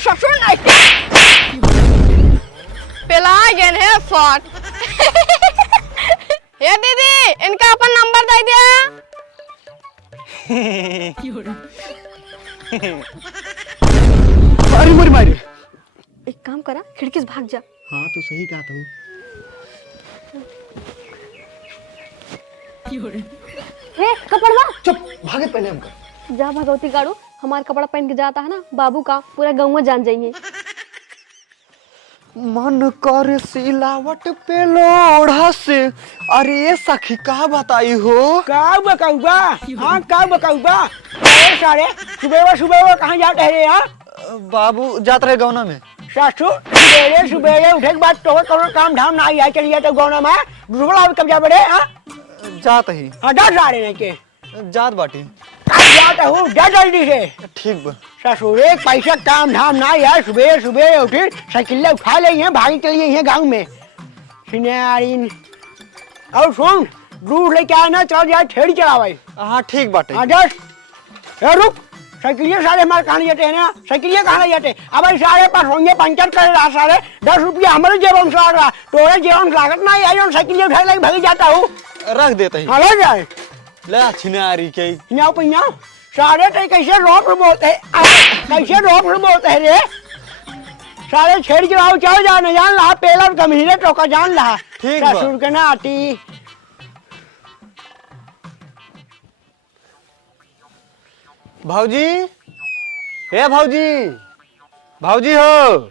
ससुर नहीं पेला गेन है फट। ये दीदी इनका अपन नंबर दे दिया। अरे मर मारे। एक काम करा खिड़की से भाग जा। हाँ तो सही कहा तू। हे कपड़वा चुप भागे पहले हमको। जा भगवती गाड़ू हमारा कपड़ा पहन के जाता है ना बाबू का पूरा गाँव में जान जाएंगे। मन कर सिलावट पे लोढ़ा से। अरे ये सखी का बताई हो? का बकाऊबा? हाँ का बकाऊबा? अरे सारे सुबह कहाँ जाते हैं यहाँ? बाबू जात रहे गौना में। सासू सुबह उठे के बाद तो काम धाम ना आई चलिए तो गौना में रुकला कब जा बड़े? हाँ जात ही। हाँ जा रहे हैं के जात बाटी। जाता हूँ जा जल्दी से। ठीक बा। ससुर एक पैसा काम धाम ना यार सुबह उठे साइकिल उठा ले हैं भागी चलिए हैं गाँव में सिनेरिन। और सुन दूध लेके आना चल जाए ठेड़ी चलावे। हाँ ठीक बाटे। हाँ जस रुक साइकिलिए सारे हमारे कहाँ जाते हैं ना साइकिलिए कहाँ जाते अब सारे पास होंगे पंचर कर रहा सारे 10 रुपया हमारे जेबन से आ रहा तोरे जेबन लागत ना आई साइकिलिए उठा ले भागी जाता हूँ। रख देते ही। हाँ ले जाए ले छिनारी के यहाँ पे यहाँ सारे तो कैसे रोप बोलते हैं कैसे रोप बोलते हैं रे सारे छेड़ चलाओ चल जा न जान रहा पेला गंभीर टोका जान रहा। ठीक ससुर के ना आती। भाऊजी हे भाऊजी भाऊजी हो।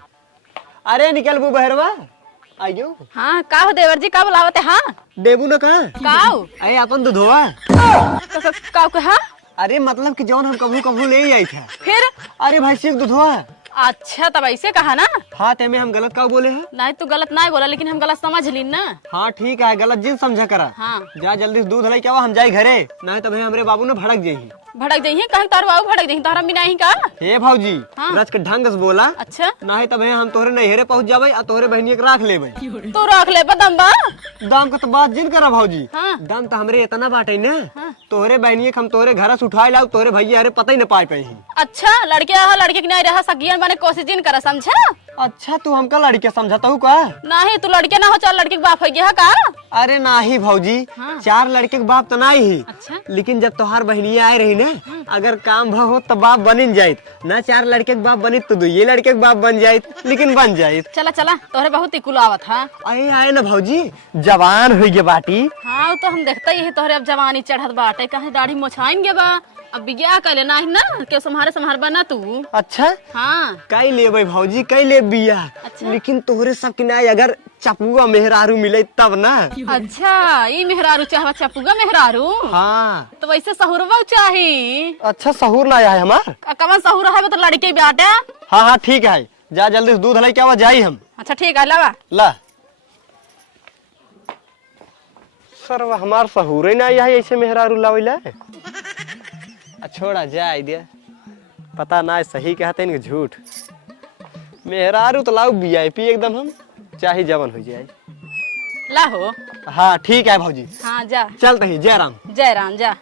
अरे निकल बू बहरवा आइयो। हाँ का हो देवर जी का बुलावत है? हाँ देबू न का काऊ अरे अपन दुधवा। काऊ के हाँ अरे मतलब कि जौन हम कभू कभू ले ही आई थे। फिर अरे भाई सिर्फ दुधवा। अच्छा तब ऐसे कहा ना। हाँ ते में हम गलत का बोले हैं? नहीं तू गलत नहीं बोला लेकिन हम गलत समझ ली ना। हाँ ठीक है गलत जिन समझा करा। हाँ जा जल्दी से दूध लाई क्या हम जाए घरे नहीं तो भाई हमरे बाबू ने भड़क जाही। भड़क जाइए कहीं तार बाबू भड़क जाइए तारा भी नहीं का। हे भाऊजी हाँ। रच के ढंग से बोला। अच्छा नहीं तो भाई हम तोहरे नैहरे पहुंच जाबे और तोहरे बहनी के राख लेबे। तू रख ले बदम बा। दाम का तो बात जिन करा भाऊजी। हाँ। दाम तो हमरे इतना बाटे ना। हाँ। तोहरे बहनी हम तोहरे घर से उठाए लाओ तोहरे भैया अरे पता ही न पाए पे। अच्छा लड़के लड़के की नहीं रहा सगियन बने कोशिश जिन करा समझा। अच्छा तू हमका लड़के समझाता हूँ का? नहीं तू लड़के ना हो चल लड़के के बाप हो गया का। अरे नाही भाऊजी। हाँ। 4 लड़के के बाप तो नहीं ही। अच्छा लेकिन जब तोहार बहनिया आए रही ना अगर काम भा हो तो बाप बन जायत ना 4 लड़के के बाप बनी तो ये लड़के के बाप बन जायत लेकिन बन जायत। चला चला तोहरे बहुत ही कुलावत है। अरे आए ना भाऊजी जवान हुई गे बाटी। हाँ तो हम देखते ही तोहरे अब जवानी चढ़त बाटे कहीं दाढ़ी मोछाएंगे बा अब बिया कर लेना है ना के संभार बना तू। अच्छा हाँ कई लेबे भाऊजी कई ले बिया। अच्छा। लेकिन तोहरे सब की नहीं अगर चपुआ मेहरारू मिले तब ना। अच्छा ये मेहरारू चाहवा चपुगा मेहरारू। हाँ तो वैसे सहुरवा चाहिए। अच्छा सहूर ना आया हमार। कवन सहुर है वो तो लड़के बेटा। हाँ हाँ ठीक है जा जल्दी से दूध लाई क्या जाई हम। अच्छा ठीक है लावा ला सर हमार सहूर ना आई ऐसे मेहरारू लावेला। छोड़ा जाए दिया पता ना सही कहते हैं झूठ। मेहरारू तो लाओ वीआईपी एकदम हम चाहे जवन हो जाए। ला हो। हाँ ठीक है भाजी। हाँ जा चलते ही जय राम। जय राम जा।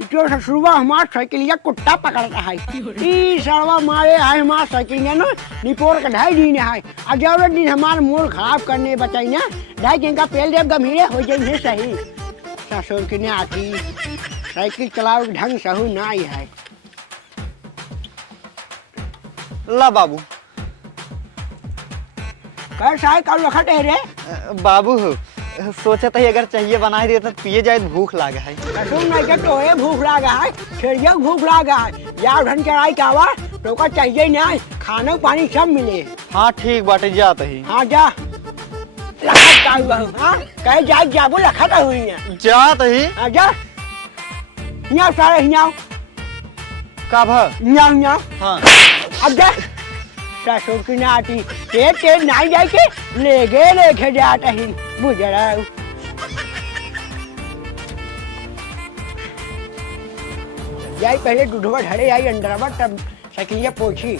इतो ससुरवा हमार साइकिलिया कुत्ता पकड़ रहा है ई सड़वा मारे है हमार साइकिलिया ना निपोर का ढाई दिन है और जब दिन हमार मूड खराब करने बचाई ना ढाई दिन का पेल जब गंभीरे हो जाए सही ससुर की नहीं आती साइकिल चलाओ ढंग सहू ना ही है। ला बाबू कैसा है कल रखा रे बाबू सोचा था अगर चाहिए बना ही देता तो पिए जाए भूख लागा है। कसम नहीं के तो भूख लागा है फिर भूख लागा है यार ढन चढ़ाई का हुआ तो का चाहिए नहीं खाना पानी सब मिले। हाँ ठीक बाटे जाता ही। हाँ जा रखा हुआ हाँ कहीं जा जाबो रखा था हुई है जाता ही। हाँ जा यहाँ सारे यहाँ का भा यहाँ हाँ अब जा ससुर की नाती ते नहीं जाए के लेके जाता ही बुझरा जाई पहले दूधवा ढड़े आई अंडरवा तब साइकिलिया पोछी।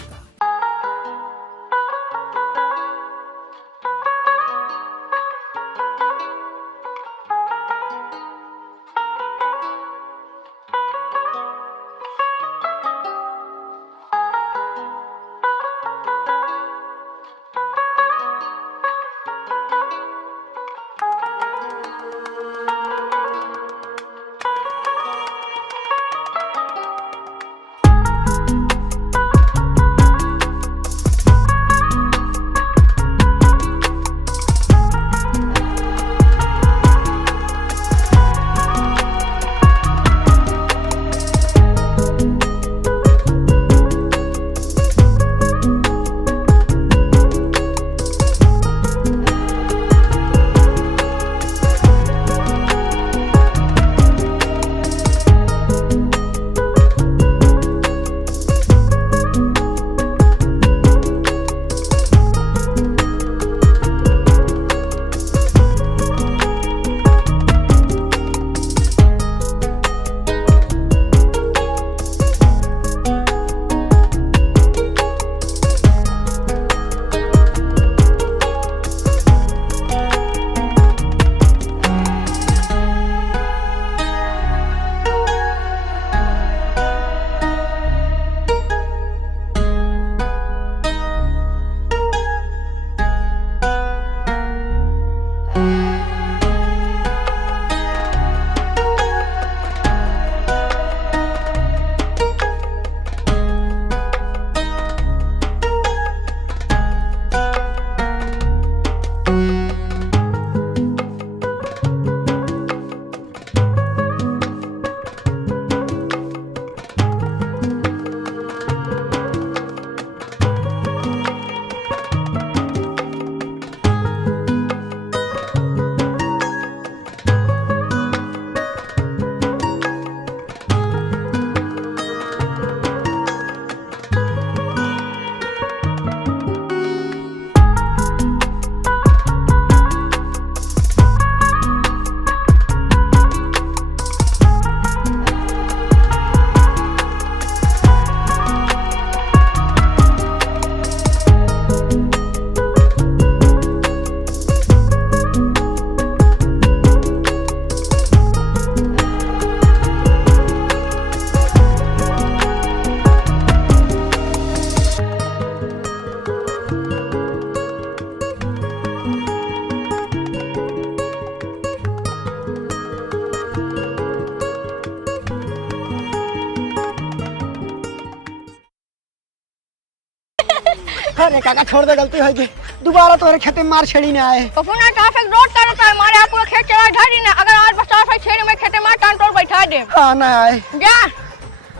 अरे काका छोड़ दे, गलती हो गई, दोबारा तोरे खेते में मार छेड़ी ना आए। पपुना ट्रैफिक रोड करता है मारे आप पूरा खेत चला ढाडी ना, अगर आज बस ट्रैफिक छेड़ी में खेते मार टान तोड़ बैठा दे। हाँ ना आए जा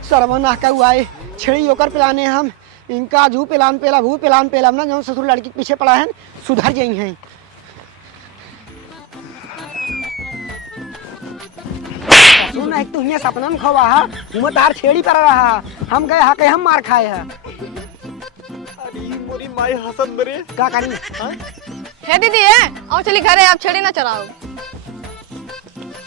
सरवना का हुआ है, छेड़ी होकर पिलाने हम इनका जू पिलान पेला भू पिलान पेला ना, जो ससुर लड़की के पीछे पड़ा है सुधर जाई हैं। सुन एक तो सपना में खवा है, हम तार छेड़ी पर रहा, हम गए हा के हम मार खाए है। अरे मोरी माई हसन बरे का करी? है दीदी है आओ चली घरे, आप छेड़ी ना चलाओ।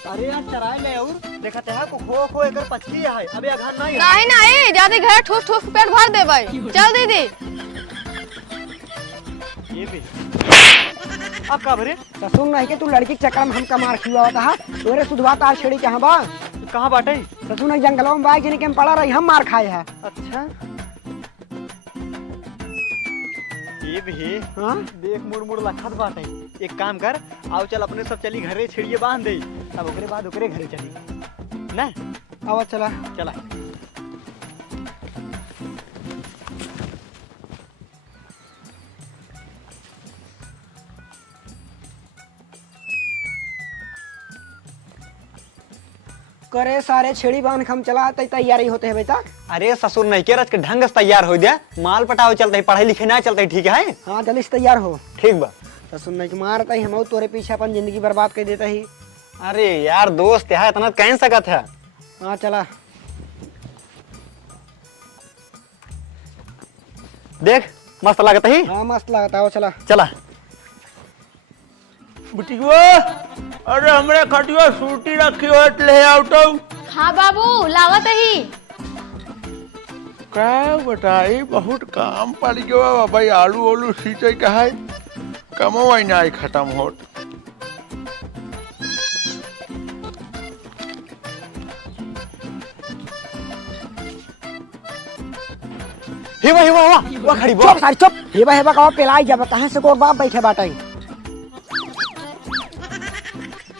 अरे यार चराए ले और देखा तेहा को खो खो एकर पचकी है, अबे अघान नहीं नहीं नहीं ज्यादा घरे ठूस ठूस पेट भर दे भाई। चल दीदी ये भी अब का भरे तो सुन नहीं के तू लड़की के चक्कर में हमका मार खिया था, तोरे सुधवा तार छेड़ी कहाँ बा? कहाँ बाटे? तो सुन जंगलों में बाइक के पड़ा रही, हम मार खाए है। अच्छा ये भी हाँ देख मुड़ मुड़ लखत बाटे। एक काम कर, आओ चल अपने सब चली घरे छिड़िए बांध दे, तब ओकरे बाद ओकरे घरे चली ना। आवा चला चला करे सारे छेड़ी बांध हम चला तैयारी होते है बेटा। अरे ससुर नहीं के रच के ढंग से तैयार हो दिया, माल पटाव चलते है, पढ़ाई लिखे ना चलते, ठीक है? हाँ जल्दी से तैयार हो। ठीक बा। तो सुन नहीं मारता ही हम तोरे पीछे अपन जिंदगी बर्बाद कर देता ही। अरे यार दोस्त है इतना कह सकत है। हाँ चला देख मस्त लागत है। हाँ मस्त लगता है, चला चला बुटिया, अरे हमरे खटिया सूटी रखी हो ले आउटो। हाँ बाबू लावत ही। क्या बताई, बहुत काम पड़ गया भाई, आलू ओलू सींचे का है, कमवाई ना खत्म होत। हिवा खड़ी चुप सारी चुप। हेबा हेबा का पेलाई जब कहाँ से को बाप बैठे बाटा ही।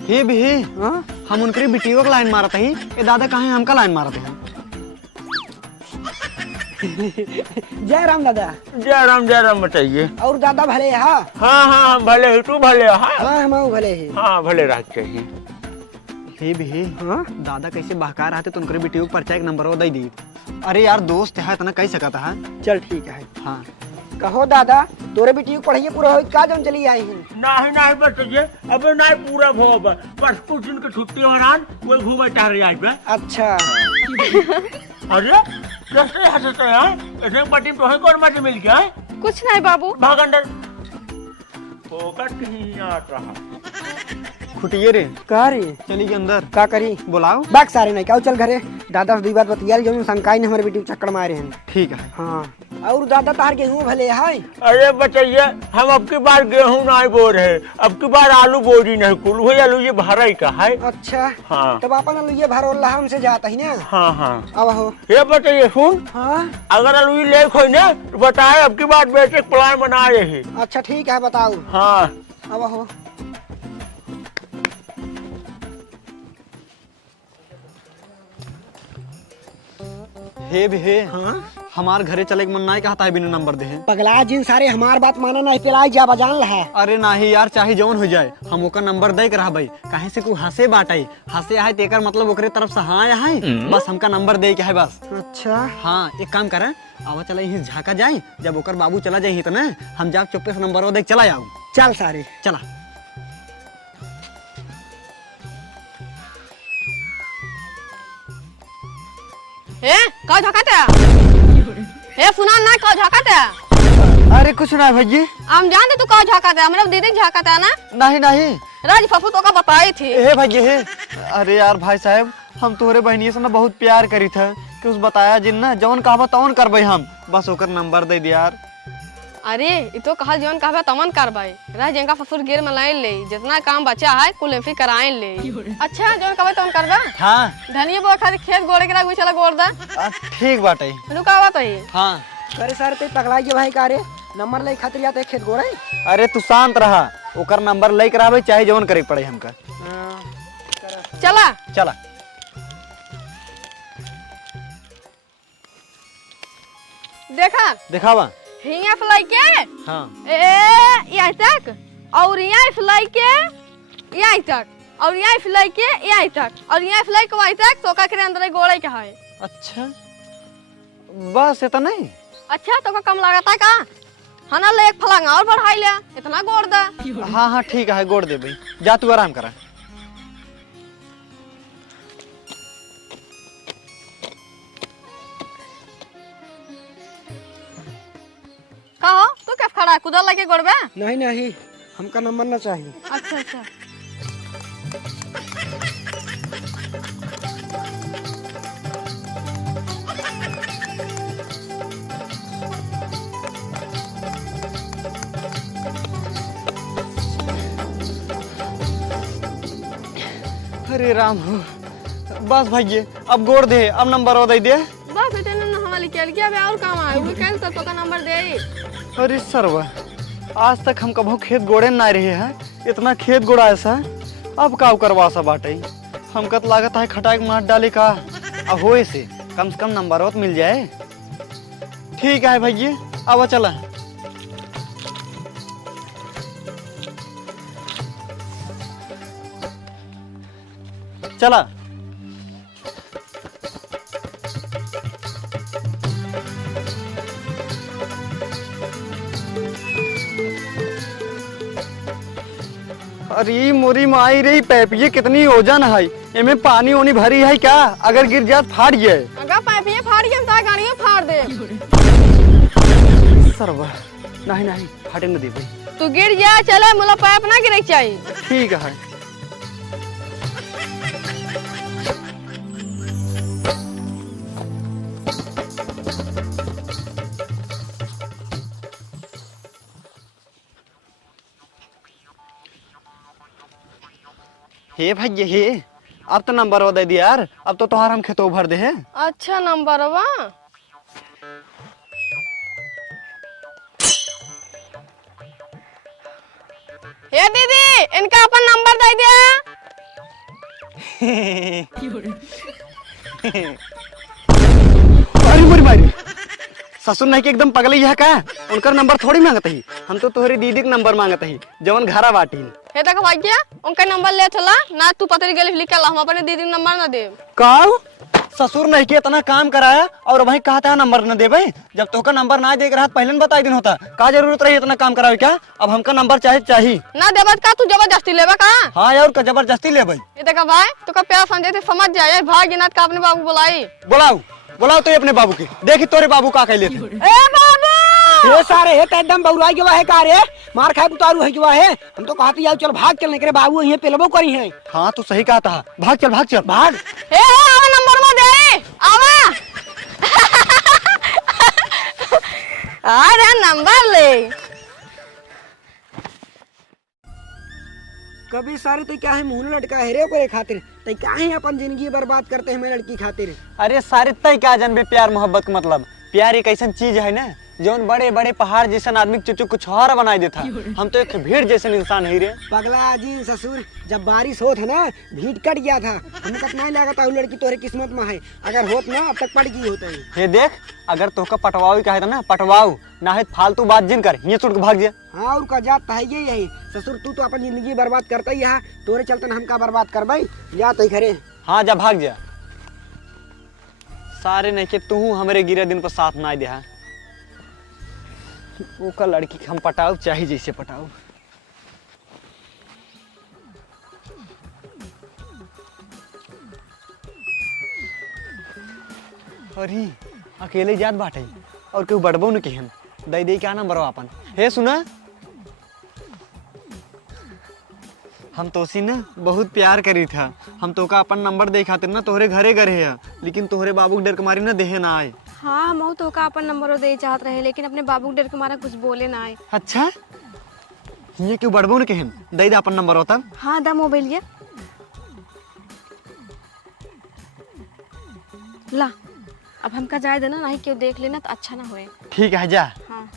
हे भी हाँ हम उनके बिटियो को लाइन मारत ही, ए दादा कहाँ हमका लाइन मारते हैं। जय राम दादा। जय राम बताइए। और दादा भले है? हाँ हाँ हाँ भले ही, तू भले। हाँ हाँ हम भले है। हाँ भले रह चाहिए। हे भी हाँ दादा कैसे बहका रहा थे, तो उनके बिटियो को परिचय नंबर दे दी। अरे यार दोस्त है इतना कह सकता है। चल ठीक है। हाँ कहो दादा तोरे बेटी को पढ़ाइए पूरा हो का जम चली आई है? नहीं बताइए, अबे नहीं पूरा हो, बस कुछ दिन की छुट्टी हो रहा, वो घूमे टहर रही है। अच्छा अरे कैसे हंसते हैं, ऐसे पट्टी तो है कौन मजे मिल गया है? कुछ नहीं बाबू। भाग अंदर, फोकट नहीं आ रहा। खुटिए रे कह रे चली के अंदर का करी? बुलाओ। बाग सारे नहीं क्या चल घरे, दादा से बात बतिया जो शंकाई ने हमारे बेटी को चक्कर मारे हैं। ठीक है। हाँ और दादा तार गेहूं भले है? अरे बताइए, हम अब की बार गेहूं नहीं बो रहे, अब की बार आलू बोरी नहीं, कुल हुई आलू ये भरा ही का है। अच्छा हाँ तब अपन ये भरोल्ला हमसे जाता ही ना। हाँ हाँ अब हो ये बताइए सुन, हाँ अगर आलू ये लेक हो ना तो बताए, अब की बार बेटे प्लान बना रहे। अच्छा ठीक है बताओ। हाँ अब हो हे भी हाँ हमार घरे चले के मन नहीं कहता है, बिना नंबर दे। पगला जिन सारे हमार बात माना नहीं पिलाई जा बजान ला है। अरे नहीं यार चाहे जौन हो जाए, हम ओकर नंबर दे के रहा भाई, काहे से को हंसे बाटाई, हंसे है तेकर मतलब ओकरे तरफ से हाँ है, बस हमका नंबर दे के है बस। अच्छा हाँ एक काम करे, आवा चला यहीं झाका जाए, जब ओकर बाबू चला जाए तो ना हम जाके चुप्पे से नंबर दे चला जाऊ। चल सारे चला ए का झकाता? ए सुना ना का झकाता? अरे कुछ ना भैया। हम जानते तू का झकाता, मेरा दीदी झकाता ना। नहीं नहीं राज फफू तो का बताई थी। हे भैया हे, अरे यार भाई साहब हम तोरे बहनिया से ना बहुत प्यार करी था, कि उस बताया जिन ना जौन कहबा तौन करबे हम, बस ओकर नंबर दे दिया यार। अरे ये तो कहा जीवन कहबे तमन करबाई, रह जेंका फफूर गिर में लाइन ले, जितना काम बचा है कुल एफी कराइन ले। अच्छा जोन कहबे तमन करबा। हाँ धनिया बो खाली खेत गोड़े के लागू चला गोड़ दा। ठीक बाटे। रुकावा तो ही। हाँ अरे सारे ते पगला के भाई का रे नंबर ले खातिर या ते खेत गोरे। अरे तू शांत रहा, ओकर नंबर ले करावे चाहे जौन करे पड़े हमका। चला चला देखा दिखावा। हिया फ्लाई के हाँ ए यहाँ तक और यहाँ फ्लाई के यहाँ तक और यहाँ फ्लाई के यहाँ तक और यहाँ फ्लाई के वहीं तक तो का के अंदर गोड़े के है। अच्छा बस इतना नहीं। अच्छा तो का कम लागत है का हना ले एक फलांग और बढ़ाई ले इतना गोड़ दा। हाँ हाँ ठीक है गोड़ दे भाई, जा तू आराम करा। कहो तू क्या खड़ा है कुदल लगे गोड़ में? नहीं नहीं हमका नंबर ना चाहिए। अच्छा अच्छा अरे राम हो, बस भाई अब गोड़ दे, अब नंबर और दे दे। बस बेटे ने हमारी क्या लिया बे और काम आए वो कल तो का नंबर दे। अरे सरवा आज तक हम कभू खेत गोड़े ना रहे हैं, इतना खेत गोड़ा ऐसा अब का करवा सा बाटे। हमका तो लागत है खटाई मार डाले का अब हो से कम से कम नंबर और मिल जाए। ठीक है भैया अब चला। चला अरे मोरी माई रही पैप ये कितनी ओजन है, इनमें पानी ओनी भरी है क्या? अगर गिर जात फाट गए। अगर पाइप ये फाड़ गया तो गाड़ियां फाड़ दे। सरवा नहीं नहीं फाटे न दे भाई। तू गिर जा चले मुला पाइप ना गिरे चाहिए। ठीक है। हे भाई हे अब तो नंबर दे दिया यार, अब तो तुम्हारा हम खेतों भर दे है। अच्छा नंबर वा ये दीदी इनका अपन नंबर दे दिया। अरे मोरी मारी ससुर नहीं कि एकदम पगली है का, उनका नंबर थोड़ी मांगत ही, हम तो तोहरी दीदी का नंबर मांगत ही जवन घरा बाटी। हे तक भाई क्या उनका नंबर ले थला ना तू पतरी गली लिख के हम अपने दीदी का नंबर ना दे। का ससुर नहीं के इतना काम कराया और वही कहता है नंबर न दे भाई। जब तो का नंबर ना दे रहा पहले बता दिन होता का जरूरत रही इतना काम करावे क्या? अब हमका नंबर चाहिए ना देबत का तू जबरदस्ती लेबा का? हाँ यार का जबरदस्ती ले भाई। ये देखा भाई तो का प्यार समझे थे समझ जाए भाग गिनात का अपने बाबू बुलाई। बुलाओ बुलाओ तो अपने बाबू की, देखी तोरे बाबू का कहले थे। ए बाबू ये सारे है तो एकदम बउराई के है का रे मार खाए उतारू है जो है। हम तो कहते यार चल भाग चलने के बाबू यहीं पेलबो करी है। हाँ तो सही कहा था, भाग चल भाग चल भाग। ए आवा नंबर में दे आवा। अरे नंबर ले कभी सारे तो क्या है मुंह लटका है रे ओकरे खातिर तो क्या है अपन जिंदगी बर्बाद करते हैं मेरे लड़की खातिर। अरे सारे तय क्या जानबे प्यार मोहब्बत का मतलब। प्यार एक ऐसा चीज है ना जौन बड़े बड़े पहाड़ जैसा आदमी चुचु कुछ और बना देता। हम तो एक भीड़ जैसे इंसान है रे। पगला जी ससुर जब बारिश होत है ना भीड़ कट गया था, हमें कितना लगा था लड़की तोरे किस्मत में है, अगर होत ना अब तक पड़ गई होता है। ये देख अगर तोका पटवाओ कहे था ना पटवाओ ना है फालतू बात जिन कर ये छुट के भाग जा। हाँ और का जात है यही ससुर तू तो अपन जिंदगी बर्बाद करता ही है, तोरे चलते हमका बर्बाद कर भाई जा तो घरे। हाँ जा भाग जा। सारे नहीं के तू हमारे गिरे दिन पर साथ ना दे। वो का लड़की हम पटाओ चाहे जैसे पटाओ। अरे अकेले जात बाटे और क्यों बड़बो न केहन दई दे क्या नंबर अपन। हे सुना हम तोसी ना बहुत प्यार करी था, हम तो का अपन नंबर दे खातिर ना तोहरे घरे गए है, लेकिन तोहरे बाबू के डर के मारी ना देहे ना आए। हाँ हम तो का अपन नंबर दे चाहत रहे लेकिन अपने बाबू के डर के मारा कुछ बोले ना आए। अच्छा ये क्यों बड़बो न केहन दई दे अपन नंबर होता। हाँ दा मोबाइल ये ला अब हमका जाए देना नहीं क्यों देख लेना तो अच्छा ना होए। ठीक है जा। हाँ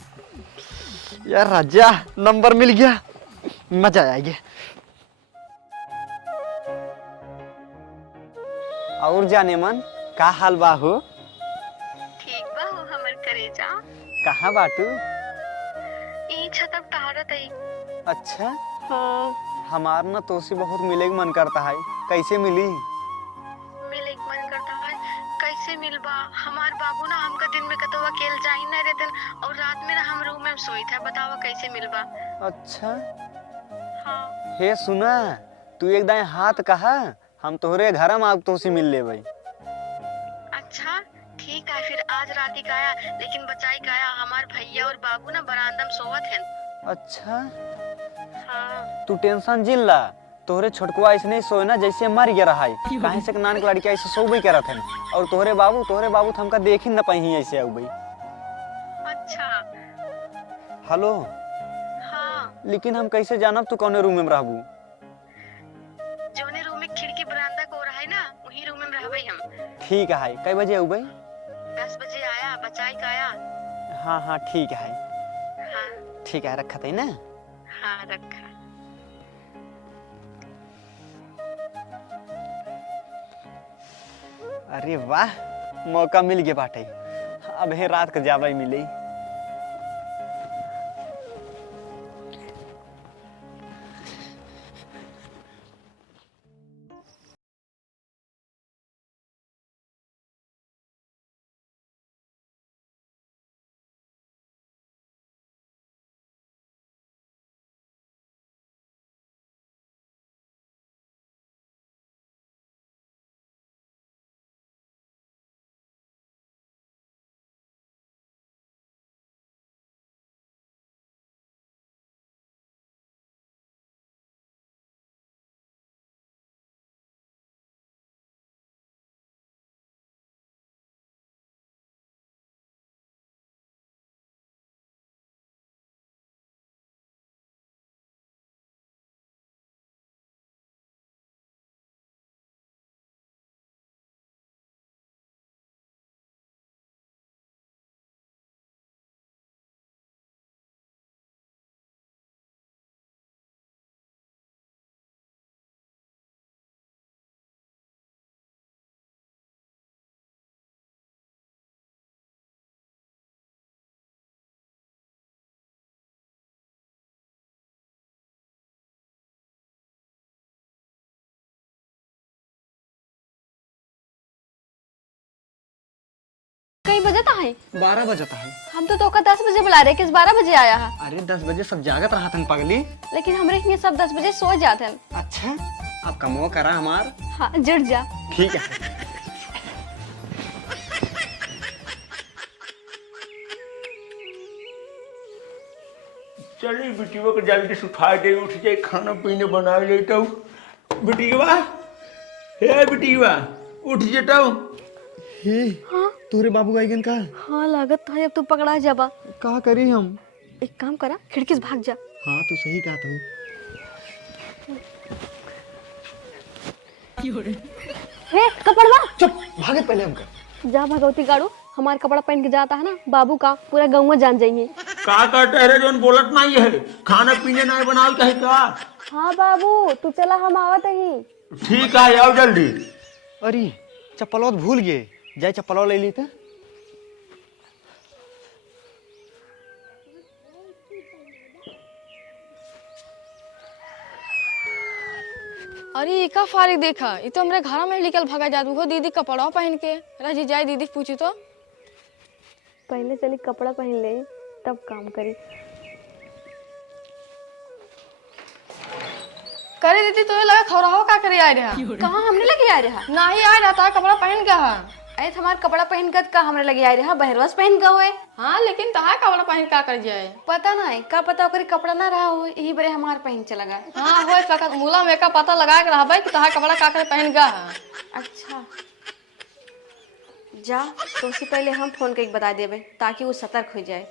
यार राजा नंबर मिल गया मजा आएगा। और जाने मन का हाल बाहू? ठीक बा हो हमर करेजा। कहाँ बाटू? अच्छा, हाँ हमार ना तो से बहुत मिले के मन करता है, कैसे मिली? मिले के मन करता है कैसे मिलबा। हमार बाबू ना हमका दिन में कतो अकेले जा ही नहीं देते और रात में ना हम रूम में सोई था। बतावा कैसे मिलबा। अच्छा, हाँ हे सुना, तू एक दाएं हाथ कहा, हम तोहरे घर में आग तो से मिल लेबै। अच्छा ठीक है, फिर आज रात ही काया, लेकिन बचाई काया हमार भैया और बाबू ना बरामदा में सोवत हैं। अच्छा, हाँ तू टेंशन जिन ला, तोहरे छोटकुआ ऐसे नहीं सोए ना जैसे मर गया रहा है, काहे से नान के लड़किया ऐसे सोबे करत हन, और तोहरे बाबू तो हमका देख ही न पाई ऐसे आउ भाई। अच्छा हेलो, हाँ, लेकिन हम कैसे जानब तू कौने रूम में रहबू? जोने रूम में खिड़की बरामदा को रहा है ना, वही रूम में रहबै हम। ठीक है, कई बजे आउ भाई? 10 बजे आया, बचाई काया। हाँ हाँ ठीक है, हाँ ठीक है, रखा था ना। हाँ रखा। अरे वाह, मौका मिल गया बाटे, अब हे रात के जाबे मिले। कई बजे था है? 12 बजता है। हम तो का 10 बजे बुला रहे, किस 12 बजे आया है? अरे 10 बजे सब जागत रहा था पगली। लेकिन हमरे यहाँ सब 10 बजे सो जाते हैं। अच्छा, अब कमो करा हमार। हाँ जुड़ जा। ठीक है। चलिए बिटिया को जल्दी से उठा दे, उठ जाए, खाना पीने बना लेता हूँ। बिटिया, हे बिटिया, उठ जाता हूँ। हे, हाँ तोरे बाबू आइगन का? हाँ लागत था, अब तू पकड़ा जाबा। का करी हम? एक काम करा, खिड़की से भाग जा। हाँ तू सही कहा तू। हे कपड़वा, चुप, भागे पहले हमका। जा भगवती गाड़ू, हमारा कपड़ा पहन के जाता है ना, बाबू का पूरा गाँव में जान जाएंगे। का कहते है जोन बोलत नहीं है, खाना पीने नहीं बनाल कहे का? हाँ बाबू तू चला, हम आवत ही। ठीक है, आओ जल्दी। अरे चप्पल भूल गए, जाए चप्पल ले ली तो। अरे ये का फारिग देखा, ये तो हमरे घर में निकल भागा जादू हो। दीदी कपड़ा पहन के राजी जाए, दीदी पूछी तो। पहले चली कपड़ा पहन ले, तब काम करी। करे दीदी तो ये लगा खौरा का करे आ रहा। कहाँ हमने लगे आ रहा? नहीं आ रहा था, कपड़ा पहन के। हाँ अरे हमारा कपड़ा पहन कर का हमरे लगे आ रहा, बहरवास पहन का हुए। हाँ, लेकिन तहा कपड़ा पहन का कर जाए पता नहीं का पता ओकरी कपड़ा ना रहा हो, यही बरे हमार पहन चला गया। हाँ हो सकत, मूला में का पता लगा के रहबे कि तहा कपड़ा का करे पहन का। अच्छा जा, तो उससे पहले हम फोन करके बता देवे ताकि वो सतर्क हो जाए।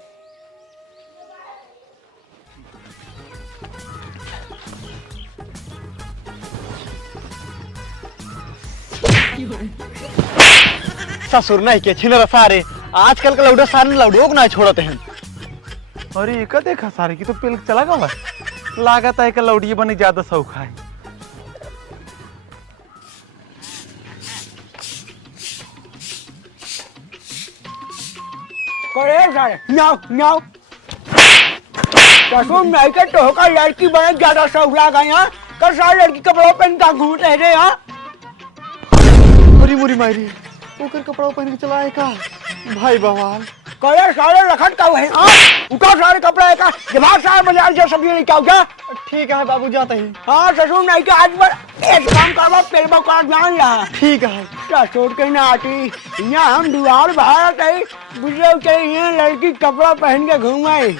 ससुर नहीं के छिन सारे, आजकल का लौडा सारे लौडियों को ना छोड़ते हैं। अरे एक देखा सारे की तो पेल चला गवा, लागत है कि लौड़ी बने ज्यादा शौक है। करे सारे, न्याओ न्याओ। ससुर नहीं के तो होकर लड़की बने ज्यादा शौक लगा यहाँ कर सारे लड़की कपड़ों पहन का घूम रहे यहाँ। अरे मुरी मायरी ओकर कपड़ा पहन के चला है का भाई बवाल। करे सारे रखत का है उका सारे कपड़ा है का दिमाग सारे बाजार जो सब ये लेके आओ क्या। ठीक है बाबू जाते ही। हाँ ससुर नहीं के आज बार एक काम करवा पेलबा का जान रहा। ठीक है ससुर के ना आती यहाँ हम दुआर भारत है बुझे के यहाँ लड़की कपड़ा पहन के घूमाए।